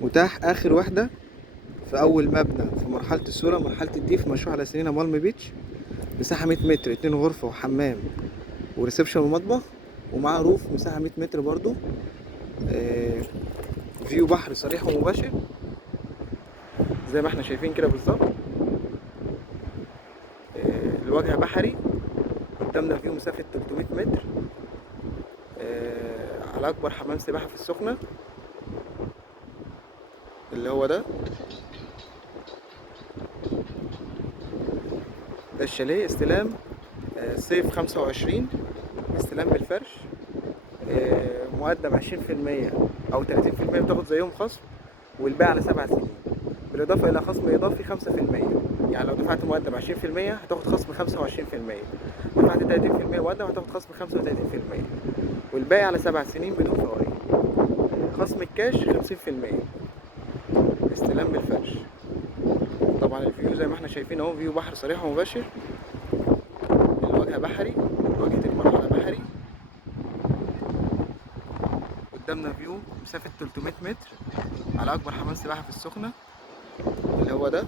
متاح اخر واحده في اول مبنى في مرحله الصوره، مرحله الدي، في مشروع على سنينة مالم بيتش. مساحه 100 متر، 2 غرفه وحمام وريسبشن ومطبخ، ومعاه روف مساحه 100 متر برضو. آه، فيو بحر صريح ومباشر زي ما احنا شايفين كده بالظبط. الواجهه بحري، قدامنا فيو مسافه 300 متر. على اكبر حمام سباحه في السخنه اللي هو ده الشاليه استلام. صيف 25، استلام بالفرش. مقدم 20% او 30% بتاخد زيهم خصم، والبيع على 7 سنين، بالاضافه الى خصم اضافي 5%. يعني لو دفعت مقدم 20% هتاخد خصم 25%، دفعت 30% مقدم هتاخد خصم 35%، والباقي على 7 سنين بدون فوائد. خصم الكاش 50%، استلام بالفرش. طبعا الفيو زي ما احنا شايفين اهو، فيو بحر صريح ومباشر. الواجهه بحري، واجهه المرحله بحري. قدامنا فيو مسافة 300 متر على أكبر حمام سباحة في السخنة اللي هو ده.